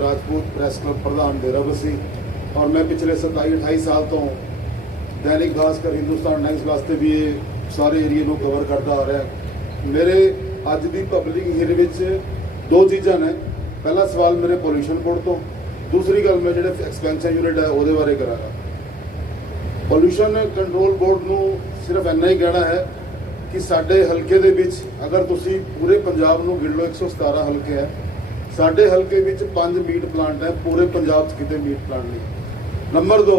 Rajput press club ਪ੍ਰਧਾਨ ਡੇਰਾ ਬਸੀ ਔਰ ਮੈਂ ਪਿਛਲੇ 27 28 ਸਾਲ ਤੋਂ ਦੈਨਿਕ ਭਾਸਕਰ ਹਿੰਦੁਸਤਾਨ ਟਾਈਮਸ ਵਾਸਤੇ ਵੀ ਇਹ ਸਾਰੇ ਏਰੀਏ ਨੂੰ ਕਵਰ ਕਰਦਾ ਆ ਰਿਹਾ। ਮੇਰੇ ਅੱਜ ਦੀ ਪਬਲਿਕ ਹੀਅਰ ਵਿੱਚ ਦੋ ਚੀਜ਼ਾਂ ਨੇ। ਪਹਿਲਾ ਸਵਾਲ ਮੇਰੇ ਪੋਲੂਸ਼ਨ ਬੋਰਡ ਤੋਂ। ਦੂਸਰੀ ਗੱਲ ਮੈਂ ਜਿਹੜੇ ਐਕਸਪੈਂਸ਼ਨ ਯੂਨਿਟ ਹੈ, ਉਹਦੇ ਬਾਰੇ ਕਰਾਂਗਾ। ਪੋਲੂਸ਼ਨ ਕੰਟਰੋਲ ਬੋਰਡ ਨੂੰ ਸਿਰਫ ਇੰਨਾ ਹੀ ਕਹਿਣਾ ਹੈ ਕਿ ਸਾਡੇ ਹਲਕੇ ਦੇ ਵਿੱਚ ਅਗਰ ਤੁਸੀਂ ਪੂਰੇ ਪੰਜਾਬ ਨੂੰ ਗਿਣ ਲਓ 117 ਹਲਕੇ ਹੈ ਸਾਡੇ ਹਲਕੇ ਵਿੱਚ ਪੰਜ ਮੀਟ ਪਲਾਂਟ ਹੈ, ਪੂਰੇ ਪੰਜਾਬ 'ਚ ਕਿਤੇ ਮੀਟ ਪਲਾਂਟ ਨਹੀਂ। ਨੰਬਰ 2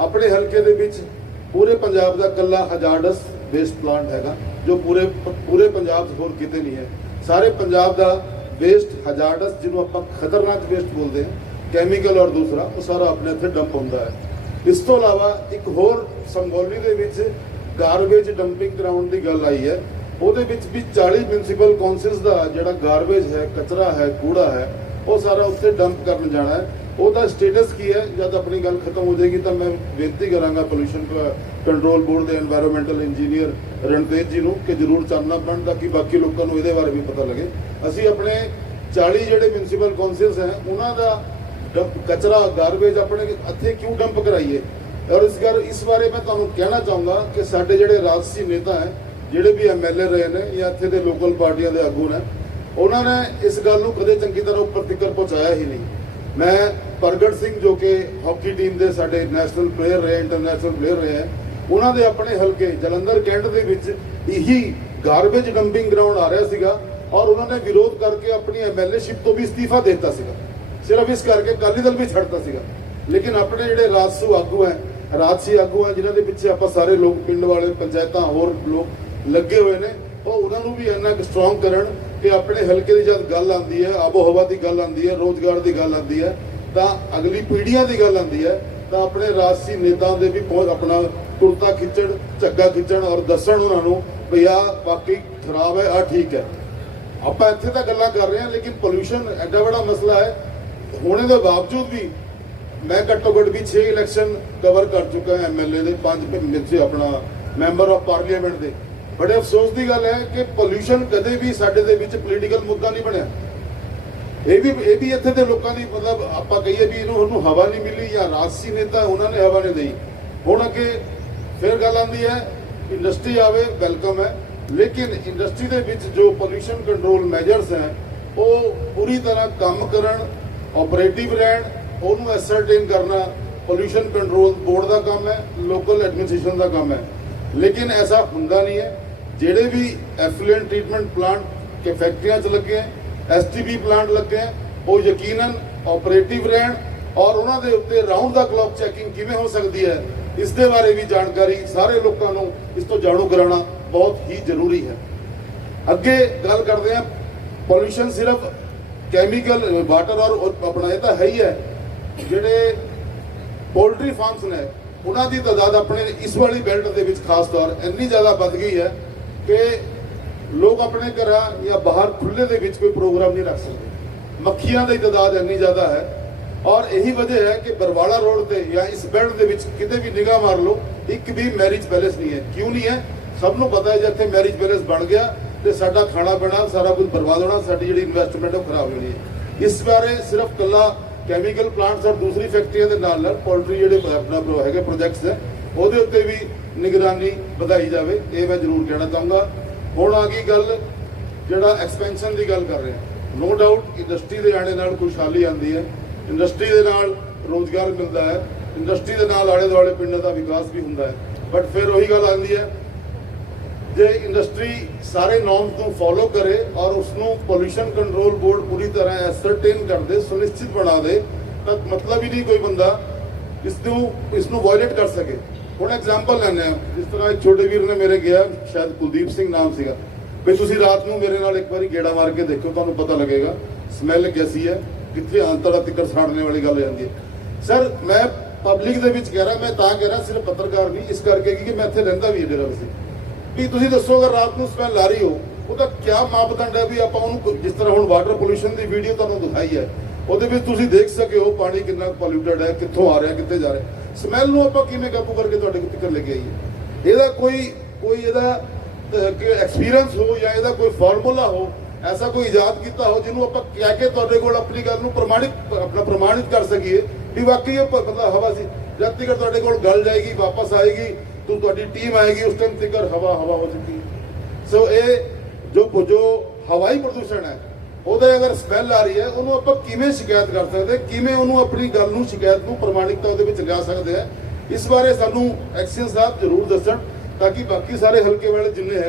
ਆਪਣੇ ਹਲਕੇ ਦੇ ਵਿੱਚ ਪੂਰੇ ਪੰਜਾਬ ਦਾ ਕੱਲਾ ਹਜ਼ਾਰਡਸ ਵੇਸਟ ਪਲਾਂਟ ਹੈਗਾ, ਜੋ ਪੂਰੇ ਪੂਰੇ ਪੰਜਾਬ 'ਚ ਹੋਰ ਕਿਤੇ ਨਹੀਂ ਹੈ। ਸਾਰੇ ਪੰਜਾਬ ਦਾ ਵੇਸਟ ਹਜ਼ਾਰਡਸ, ਜਿਹਨੂੰ ਆਪਾਂ ਖਤਰਨਾਕ ਵੇਸਟ ਬੋਲਦੇ ਹਾਂ ਕੈਮੀਕਲ ਔਰ ਦੂਸਰਾ, ਉਹ ਸਾਰਾ ਆਪਣੇ ਇੱਥੇ ਡੰਪ ਹੁੰਦਾ ਹੈ। ਇਸ ਤੋਂ ਇਲਾਵਾ ਇੱਕ ਹੋਰ ਸੰਗੋਲੀ ਦੇ ਵਿੱਚ ਗਾਰਬੇਜ ਡੰਪਿੰਗ ਗਰਾਊਂਡ ਦੀ ਗੱਲ ਆਈ ਹੈ ਉਹਦੇ ਵਿੱਚ ਵੀ 40 ਮਿਊਨਿਸਪਲ ਕਾਉਂਸਲਸ ਦਾ ਜਿਹੜਾ ਗਾਰਬੇਜ ਹੈ, ਕਚਰਾ ਹੈ, ਕੂੜਾ ਹੈ, ਉਹ ਸਾਰਾ ਉੱਥੇ ਡੰਪ ਕਰਨ ਜਾਣਾ ਹੈ। ਉਹਦਾ ਸਟੇਟਸ ਕੀ ਹੈ? ਜਦ ਆਪਣੀ ਗੱਲ ਖਤਮ ਹੋ ਜਾਏਗੀ ਤਾਂ ਮੈਂ ਬੇਨਤੀ ਕਰਾਂਗਾ ਪੋਲੂਸ਼ਨ ਕੰਟਰੋਲ ਬੋਰਡ ਦੇ এনवायरमेंटल ਇੰਜੀਨੀਅਰ ਰਣਪ੍ਰੀਤ ਜੀ ਨੂੰ ਕਿ ਜ਼ਰੂਰ ਚਾਨਣਾ ਪਾਣ ਤਾਂ ਕਿ ਬਾਕੀ ਲੋਕਾਂ ਨੂੰ ਇਹਦੇ ਬਾਰੇ ਵੀ ਪਤਾ ਲੱਗੇ। ਅਸੀਂ ਆਪਣੇ 40 ਜਿਹੜੇ ਮਿਊਨਿਸਪਲ ਕਾਉਂਸਲਸ ਹੈ, ਉਹਨਾਂ ਦਾ ਡੰਪ ਕਚਰਾ ਗਾਰਬੇਜ ਆਪਣੇ ਇੱਥੇ ਕਿਉਂ ਡੰਪ ਕਰਾਈਏ? ਔਰ ਇਸ ਗੱਲ, ਇਸ ਬਾਰੇ ਮੈਂ ਤੁਹਾਨੂੰ ਕਹਿਣਾ ਚਾਹੁੰਦਾ ਕਿ ਸਾਡੇ ਜਿਹੜੇ ਰਾਜਸੀ ਨੇਤਾ ਹੈ ਜਿਹੜੇ ਵੀ ਐਮਐਲਏ ਰਹੇ ਨੇ ਜਾਂ ਇੱਥੇ ਦੇ ਲੋਕਲ ਪਾਰਟੀਆਂ ਦੇ ਆਗੂ ਨੇ, ਉਹਨਾਂ ਨੇ ਇਸ ਗੱਲ ਨੂੰ ਕਦੇ ਚੰਗੀ ਤਰ੍ਹਾਂ ਉੱਪਰ ਤੱਕ ਪਹੁੰਚਾਇਆ ਹੀ ਨਹੀਂ। ਮੈਂ ਪ੍ਰਗਟ ਸਿੰਘ ਜੋ ਕਿ ਹਾਕੀ ਟੀਮ ਦੇ ਸਾਡੇ ਨੈਸ਼ਨਲ ਪਲੇਅਰ ਰਹੇ, ਇੰਟਰਨੈਸ਼ਨਲ ਪਲੇਅਰ ਰਹੇ ਹੈ, ਉਹਨਾਂ ਦੇ ਆਪਣੇ ਹਲਕੇ ਜਲੰਧਰ ਕੈਂਟ ਦੇ ਵਿੱਚ ਇਹੀ ਗਾਰਬੇਜ ਡੰਪਿੰਗ ਗਰਾਊਂਡ ਆ ਰਿਹਾ ਸੀਗਾ ਔਰ ਉਹਨਾਂ ਨੇ ਵਿਰੋਧ ਕਰਕੇ ਆਪਣੀ ਐਮਐਲਏਸ਼ਿਪ ਤੋਂ ਵੀ ਅਸਤੀਫਾ ਦੇ ਦਿੱਤਾ ਸੀਗਾ। ਸਿਰਫ ਇਸ ਕਰਕੇ ਅਕਾਲੀ ਦਲ ਵੀ ਛੱਡਤਾ ਸੀਗਾ। ਲੇਕਿਨ ਆਪਣੇ ਜਿਹੜੇ ਰਾਜਸੂ ਆਗੂ ਹੈ, ਰਾਜਸੀ ਆਗੂ ਹੈ, ਜਿਨ੍ਹਾਂ ਦੇ ਪਿੱਛੇ ਆਪਾਂ ਸਾਰੇ ਲੋਕ, ਪਿੰਡ ਵਾਲੇ, ਪੰਚਾਇਤਾਂ, ਹੋਰ ਲੋਕ ਲੱਗੇ ਹੋਏ ਨੇ। ਉਹ ਉਹਨਾਂ ਨੂੰ ਵੀ ਇੰਨਾ ਕੁ ਸਟਰੋਂਗ ਕਰਨ ਕਿ ਆਪਣੇ ਹਲਕੇ ਦੀ ਜਦ ਗੱਲ ਆਉਂਦੀ ਹੈ ਆਬੋ ਹਵਾ ਦੀ ਗੱਲ ਆਉਂਦੀ ਹੈ, ਰੋਜ਼ਗਾਰ ਦੀ ਗੱਲ ਆਉਂਦੀ ਹੈ, ਤਾਂ ਅਗਲੀ ਪੀੜ੍ਹੀਆਂ ਦੀ ਗੱਲ ਆਉਂਦੀ ਹੈ, ਤਾਂ ਆਪਣੇ ਰਾਜਸੀ ਨੇਤਾ ਦੇ ਵੀ ਪਹੁੰਚ ਆਪਣਾ ਕੁਰਤਾ ਖਿੱਚਣ, ਝੱਗਾ ਖਿੱਚਣ ਔਰ ਦੱਸਣ ਉਹਨਾਂ ਨੂੰ ਵੀ ਆਹ ਵਾਕਈ ਖਰਾਬ ਹੈ ਆ ਠੀਕ ਹੈ। ਆਪਾਂ ਇੱਥੇ ਤਾਂ ਗੱਲਾਂ ਕਰ ਰਹੇ ਹਾਂ, ਲੇਕਿਨ ਪੋਲੂਸ਼ਨ ਐਡਾ ਵੱਡਾ ਮਸਲਾ ਹੈ। ਹੋਣੇ ਦੇ ਬਾਵਜੂਦ ਵੀ ਮੈਂ ਘੱਟੋ ਘੱਟ ਵੀ 6 ਇਲੈਕਸ਼ਨ ਕਵਰ ਕਰ ਚੁੱਕਾ ਹਾਂ ਐਮਐਲਏ ਦੇ, ਪੰਜ ਵਿੱਚ ਆਪਣਾ ਮੈਂਬਰ ਆਫ ਪਾਰਲੀਮੈਂਟ ਦੇ। ਬੜੇ ਅਫਸੋਸ ਦੀ ਗੱਲ ਹੈ ਕਿ ਪੋਲੂਸ਼ਨ ਕਦੇ ਵੀ ਸਾਡੇ ਦੇ ਵਿੱਚ ਪੋਲੀਟੀਕਲ ਮੁੱਦਾ ਨਹੀਂ ਬਣਿਆ। ਇਹ ਵੀ ਇਹ ਵੀ ਇੱਥੇ ਦੇ ਲੋਕਾਂ ਦੀ ਮਤਲਬ ਆਪਾਂ ਕਹੀਏ ਵੀ ਇਹਨੂੰ ਉਹਨੂੰ ਹਵਾ ਨਹੀਂ ਮਿਲੀ ਜਾਂ ਰਾਜਸੀ ਨੇਤਾ ਉਹਨਾਂ ਨੇ ਹਵਾ ਨਹੀਂ ਦੇਈ। ਹੁਣ ਅੱਗੇ ਫਿਰ ਗੱਲ ਆਉਂਦੀ ਹੈ ਇੰਡਸਟਰੀ ਆਵੇ ਵੈਲਕਮ ਹੈ। ਲੇਕਿਨ ਇੰਡਸਟਰੀ ਦੇ ਵਿੱਚ ਜੋ ਪੋਲੂਸ਼ਨ ਕੰਟਰੋਲ ਮੈਜਰਸ ਹੈ, ਉਹ ਪੂਰੀ ਤਰ੍ਹਾਂ ਕੰਮ ਕਰਨ ਆਪਰੇਟਿਵ ਰਹਿਣ, ਉਹਨੂੰ ਐਸਰਟੇਨ ਕਰਨਾ ਪੋਲੂਸ਼ਨ ਕੰਟਰੋਲ ਬੋਰਡ ਦਾ ਕੰਮ ਹੈ ਲੋਕਲ ਐਡਮਿਨਿਸਟ੍ਰੇਸ਼ਨ ਦਾ ਕੰਮ ਹੈ। ਲੇਕਿਨ ਐਸਾ ਹੁੰਦਾ ਨਹੀਂ ਹੈ। ਜਿਹੜੇ ਵੀ ਐਫਲੂਐਂਟ ਟ੍ਰੀਟਮੈਂਟ ਪਲਾਂਟ ਕੇ ਫੈਕਟਰੀਆਂ 'ਚ ਲੱਗੇ ਹੈ, ਐਸਟੀਬੀ ਪਲਾਂਟ ਲੱਗੇ ਹੈ, ਉਹ ਯਕੀਨਨ ਆਪਰੇਟਿਵ ਰਹਿਣ ਔਰ ਉਹਨਾਂ ਦੇ ਉੱਤੇ ਰਾਉਂਡ ਦਾ ਕਲੌਕ ਚੈਕਿੰਗ ਕਿਵੇਂ ਹੋ ਸਕਦੀ ਹੈ, ਇਸ ਦੇ ਬਾਰੇ ਵੀ ਜਾਣਕਾਰੀ ਸਾਰੇ ਲੋਕਾਂ ਨੂੰ ਇਸ ਤੋਂ ਜਾਣੂ ਕਰਾਉਣਾ ਬਹੁਤ ਹੀ ਜ਼ਰੂਰੀ ਹੈ। ਅੱਗੇ ਗੱਲ ਕਰਦੇ ਹਾਂ ਪੋਲੂਸ਼ਨ ਸਿਰਫ ਕੈਮੀਕਲ ਵਾਟਰ ਔਰ ਉਹ ਆਪਣਾ ਇਹ ਤਾਂ ਹੈ ਹੀ ਹੈ, ਜਿਹੜੇ ਪੋਲਟਰੀ ਫਾਰਮਸ ਨੇ, ਉਹਨਾਂ ਦੀ ਤਾਦਾਦ ਆਪਣੇ ਇਸ ਵਾਲੀ ਬੈਲਟ ਦੇ ਵਿੱਚ ਖਾਸ ਤੌਰ ਇੰਨੀ ਜ਼ਿਆਦਾ ਵੱਧ ਗਈ ਹੈ ਕਿ ਲੋਕ ਆਪਣੇ ਘਰਾਂ ਜਾਂ ਬਾਹਰ ਖੁੱਲੇ ਦੇ ਵਿੱਚ ਕੋਈ ਪ੍ਰੋਗਰਾਮ ਨਹੀਂ ਰੱਖ ਸਕਦੇ। ਮੱਖੀਆਂ ਦੀ ਤਾਦਾਦ ਇੰਨੀ ਜ਼ਿਆਦਾ ਹੈ ਔਰ ਇਹੀ ਵਜ੍ਹਾ ਹੈ ਕਿ ਬਰਵਾਲਾ ਰੋਡ ਤੇ ਜਾਂ ਇਸ ਬੈਂਡ ਦੇ ਵਿੱਚ ਕਿਤੇ ਵੀ ਨਿਗਾਹ ਮਾਰ ਲਓ, ਇੱਕ ਵੀ ਮੈਰਿਜ ਪੈਲੇਸ ਨਹੀਂ ਹੈ। ਕਿਉਂ ਨਹੀਂ ਹੈ? ਸਭ ਨੂੰ ਪਤਾ ਹੈ ਜੇ ਇੱਥੇ ਮੈਰਿਜ ਪੈਲੇਸ ਬਣ ਗਿਆ ਤੇ ਸਾਡਾ ਖਾਣਾ ਪੀਣਾ ਸਾਰਾ ਕੁਝ ਬਰਬਾਦ ਹੋਣਾ, ਸਾਡੀ ਜਿਹੜੀ ਇਨਵੈਸਟਮੈਂਟ ਉਹ ਖਰਾਬ ਹੋਣੀ ਹੈ। ਇਸ ਬਾਰੇ ਸਿਰਫ ਕੱਲਾ ਕੈਮੀਕਲ ਪਲਾਂਟਸ ਔਰ ਦੂਸਰੀ ਫੈਕਟਰੀਆਂ ਦੇ ਨਾਲ ਨਾਲ ਪੋਲਟਰੀ ਜਿਹੜੇ ਆਪਣਾ ਹੈਗੇ ਪ੍ਰੋਜੈਕਟਸ ਹੈ, ਉਹਦੇ ਉੱਤੇ ਵੀ ਨਿਗਰਾਨੀ ਵਧਾਈ ਜਾਵੇ, ਇਹ ਮੈਂ ਜ਼ਰੂਰ ਕਹਿਣਾ ਚਾਹੂੰਗਾ ਹੁਣ ਆ ਗਈ ਗੱਲ ਜਿਹੜਾ ਐਕਸਪੈਂਸ਼ਨ ਦੀ ਗੱਲ ਕਰ ਰਹੇ। ਹਾਂ ਨੋ ਡਾਊਟ ਇੰਡਸਟਰੀ ਦੇ ਆਣੇ ਨਾਲ ਖੁਸ਼ਹਾਲੀ ਆਉਂਦੀ ਹੈ। ਇੰਡਸਟਰੀ ਦੇ ਨਾਲ ਰੋਜ਼ਗਾਰ ਮਿਲਦਾ ਹੈ। ਇੰਡਸਟਰੀ ਦੇ ਨਾਲ ਆਲੇ ਦੁਆਲੇ ਪਿੰਡਾਂ ਦਾ ਵਿਕਾਸ ਵੀ ਹੁੰਦਾ ਹੈ। ਬਟ ਫਿਰ ਉਹੀ ਗੱਲ ਆਉਂਦੀ ਹੈ, ਜੇ ਇੰਡਸਟਰੀ ਸਾਰੇ ਨੋਰਮਸ ਨੂੰ ਫੋਲੋ ਕਰੇ ਔਰ ਉਸ ਨੂੰ ਪੋਲੂਸ਼ਨ ਕੰਟਰੋਲ ਬੋਰਡ ਪੂਰੀ ਤਰ੍ਹਾਂ ਐਸਰਟੇਨ ਕਰ ਦੇ, ਸੁਨਿਸ਼ਚਿਤ ਬਣਾ ਦੇ, ਤਾਂ ਮਤਲਬ ਹੀ ਨਹੀਂ ਕੋਈ ਬੰਦਾ ਇਸ ਨੂੰ ਇਸ ਨੂੰ ਵਾਇਲੇਟ ਕਰ ਸਕੇ। ਹੁਣ ਐਗਜ਼ਾਮਪਲ ਲੈਂਦੇ ਆ ਜਿਸ ਤਰ੍ਹਾਂ ਛੋਟੇ ਵੀਰ ਨੇ ਮੇਰੇ ਗਿਆ ਸ਼ਾਇਦ ਕੁਲਦੀਪ ਸਿੰਘ ਨਾਮ ਸੀਗਾ। ਵੀ ਤੁਸੀਂ ਰਾਤ ਨੂੰ ਮੇਰੇ ਨਾਲ ਇੱਕ ਵਾਰੀ ਗੇੜਾ ਮਾਰ ਕੇ ਦੇਖੋ ਤੁਹਾਨੂੰ ਪਤਾ ਲੱਗੇਗਾ ਸਮੈਲ ਕੈਸੀ ਹੈ, ਕਿੱਥੇ ਅੰਤੜਾ ਤਿੱਕਰ ਸਾੜਨੇ ਵਾਲੀ ਗੱਲ ਹੋ ਜਾਂਦੀ ਹੈ। ਸਰ ਮੈਂ ਪਬਲਿਕ ਦੇ ਵਿੱਚ ਕਹਿ ਰਿਹਾ, ਮੈਂ ਤਾਂ ਕਹਿ ਰਿਹਾ, ਸਿਰਫ ਪੱਤਰਕਾਰ ਵੀ ਇਸ ਕਰਕੇ ਕਿ ਮੈਂ ਇੱਥੇ ਰਹਿੰਦਾ ਵੀ ਡੇਰਾ ਵਸੇ। ਵੀ ਤੁਸੀਂ ਦੱਸੋ, ਅਗਰ ਰਾਤ ਨੂੰ ਸਮੈਲ ਆ ਰਹੀ ਹੋ, ਉਹਦਾ ਕੀ ਮਾਪਦੰਡ ਹੈ ਵੀ ਆਪਾਂ ਉਹਨੂੰ ਜਿਸ ਤਰ੍ਹਾਂ ਹੁਣ ਵਾਟਰ ਪੋਲੂਸ਼ਨ ਦੀ ਵੀਡੀਓ ਤੁਹਾਨੂੰ ਦਿਖਾਈ ਹੈ, ਉਹਦੇ ਵਿੱਚ ਤੁਸੀਂ ਦੇਖ ਸਕੇ ਹੋ, ਪਾਣੀ ਕਿੰਨਾ ਪੋਲਿਊਟਡ ਹੈ, ਕਿੱਥੋਂ ਆ ਰਿਹਾ, ਕਿੱਥੇ ਜਾ ਰਿਹਾ। ਸਮੈਲ ਨੂੰ ਆਪਾਂ ਕਿਵੇਂ ਕਾਬੂ ਕਰਕੇ ਤੁਹਾਡੇ ਤੱਕ ਲੈ ਕੇ ਆਈਏ? ਇਹਦਾ ਕੋਈ ਕੋਈ ਇਹਦਾ ਐਕਸਪੀਰੀਅੰਸ ਹੋ ਜਾਂ ਇਹਦਾ ਕੋਈ ਫਾਰਮੂਲਾ ਹੋ, ਐਸਾ ਕੋਈ ਇਜਾਦ ਕੀਤਾ ਹੋ ਜਿਹਨੂੰ ਆਪਾਂ ਕਹਿ ਕੇ ਤੁਹਾਡੇ ਕੋਲ ਆਪਣੀ ਗੱਲ ਨੂੰ ਪ੍ਰਮਾਣਿਤ, ਆਪਣਾ ਪ੍ਰਮਾਣਿਤ ਕਰ ਸਕੀਏ? ਵੀ ਵਾਕਈ ਇਹ ਪ- ਹਵਾ ਸੀ। ਜਦ ਤੱਕ ਤੁਹਾਡੇ ਕੋਲ ਗੱਲ ਜਾਏਗੀ, ਵਾਪਸ ਆਏਗੀ, ਤੂੰ ਤੁਹਾਡੀ ਟੀਮ ਆਏਗੀ, ਉਸ ਟਾਈਮ ਤੱਕ ਹਵਾ ਹਵਾ ਹੋ। ਚੁੱਕੀ ਸੋ ਇਹ ਜੋ ਜੋ ਹਵਾਈ ਪ੍ਰਦੂਸ਼ਣ ਹੈ ਉਹਦੇ ਅਗਰ ਸਮੈਲ ਆ ਰਹੀ ਹੈ, ਉਹਨੂੰ ਆਪਾਂ ਕਿਵੇਂ ਸ਼ਿਕਾਇਤ ਕਰ ਸਕਦੇ, ਕਿਵੇਂ ਉਹਨੂੰ ਆਪਣੀ ਗੱਲ ਨੂੰ ਸ਼ਿਕਾਇਤ ਨੂੰ ਪ੍ਰਮਾਣਿਕਤਾ ਉਹਦੇ ਵਿੱਚ ਲਿਆ ਸਕਦੇ ਆ ਇਸ ਬਾਰੇ ਸਾਨੂੰ ਐਕਸ਼ਨ ਸਾਹਿਬ ਜ਼ਰੂਰ ਦੱਸਣ, ਤਾਂ ਕਿ ਬਾਕੀ ਸਾਰੇ ਹਲਕੇ ਵਾਲੇ ਜਿੰਨੇ ਹੈਗੇ